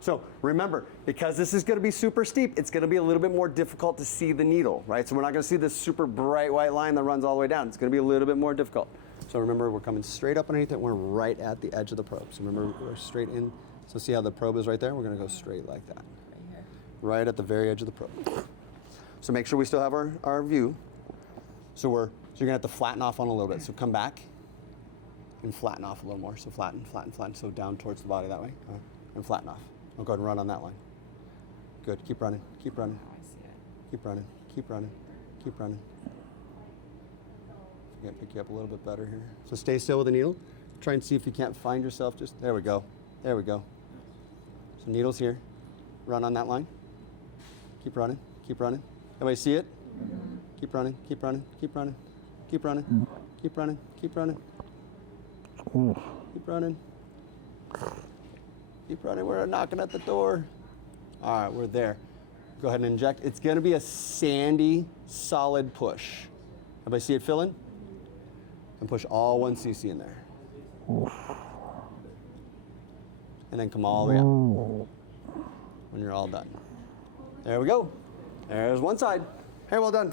So remember, because this is going to be super steep, it's going to be a little bit more difficult to see the needle, right? So we're not going to see this super bright white line that runs all the way down. It's going to be a little bit more difficult. So remember, we're coming straight up underneath it. We're right at the edge of the probe. So remember, we're straight in. So see how the probe is right there? We're going to go straight like that. Right here. Right at the very edge of the probe. So make sure we still have our view. So you're going to have to flatten off on a little bit. So come back and flatten off a little more. So flatten, flatten, flatten. So down towards the body that way. And flatten off. I'll go ahead and run on that line. Good. Keep running. Keep running. Oh, I see it. Keep running. Keep running. Keep running. I can pick you up a little bit better here. So stay still with the needle. Try and see if you can't find yourself. Just there we go. There we go. So needle's here. Run on that line. Keep running. Keep running. Everybody see it? Keep running. Keep running. Keep running. Keep running. Keep running. Keep running. Keep running. Keep running. We're knocking at the door. All right, we're there. Go ahead and inject. It's going to be a sandy, solid push. Everybody see it filling? And push all 1 cc in there. And then come all the way out when you're all done. There we go. There's one side. Hey, well done.